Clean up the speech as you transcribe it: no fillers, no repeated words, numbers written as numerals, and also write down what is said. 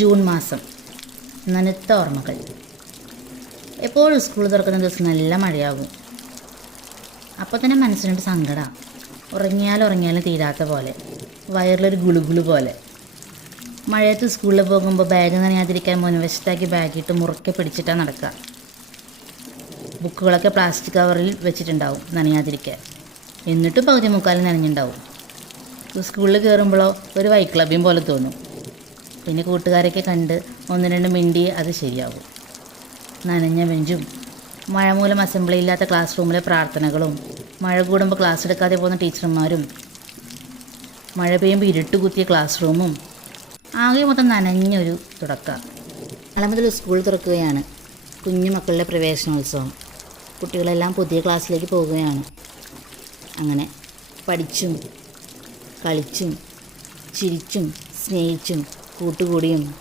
June മാസം നനുത്ത ഓർമ്മകൾ. എപ്പോഴും സ്കൂൾ തുറക്കുന്ന ദിവസം നല്ല മഴയാകും. അപ്പോൾ തന്നെ മനസ്സിനൊരു സങ്കടമാണ്. ഉറങ്ങിയാലും തീരാത്ത പോലെ, വയറിലൊരു ഗുളുഗുളു പോലെ. മഴയത്ത് സ്കൂളിൽ പോകുമ്പോൾ ബാഗ് നനയാതിരിക്കാൻ മുൻവശത്താക്കി ബാഗിട്ട് മുറുക്കെ പിടിച്ചിട്ടാണ് നടക്കുക. ബുക്കുകളൊക്കെ പ്ലാസ്റ്റിക് കവറിൽ വെച്ചിട്ടുണ്ടാവും നനയാതിരിക്കാൻ. എന്നിട്ടും പകുതി മുക്കാലും നനഞ്ഞിട്ടുണ്ടാവും. സ്കൂളിൽ കയറുമ്പോഴോ ഒരു വൈക്ലബ്യം പോലെ തോന്നും. പിന്നെ കൂട്ടുകാരൊക്കെ കണ്ട് ഒന്ന് രണ്ട് മിണ്ടി അത് ശരിയാവും. നനഞ്ഞ ബെഞ്ചും, മഴ മൂലം അസംബ്ലി ഇല്ലാത്ത ക്ലാസ് റൂമിലെ പ്രാർത്ഥനകളും, മഴ കൂടുമ്പോൾ ക്ലാസ് എടുക്കാതെ പോകുന്ന ടീച്ചർമാരും, മഴ പെയ്യുമ്പോൾ ഇരുട്ട് കുത്തിയ ക്ലാസ് റൂമും, ആകെ മൊത്തം നനഞ്ഞൊരു തുടക്കം. നാളെ മുതൽ സ്കൂൾ തുറക്കുകയാണ്. കുഞ്ഞു മക്കളുടെ പ്രവേശനോത്സവം. കുട്ടികളെല്ലാം പുതിയ ക്ലാസ്സിലേക്ക് പോകുകയാണ്. അങ്ങനെ പഠിച്ചും കളിച്ചും ചിരിച്ചും സ്നേഹിച്ചും കൂട്ടുകൂടിയും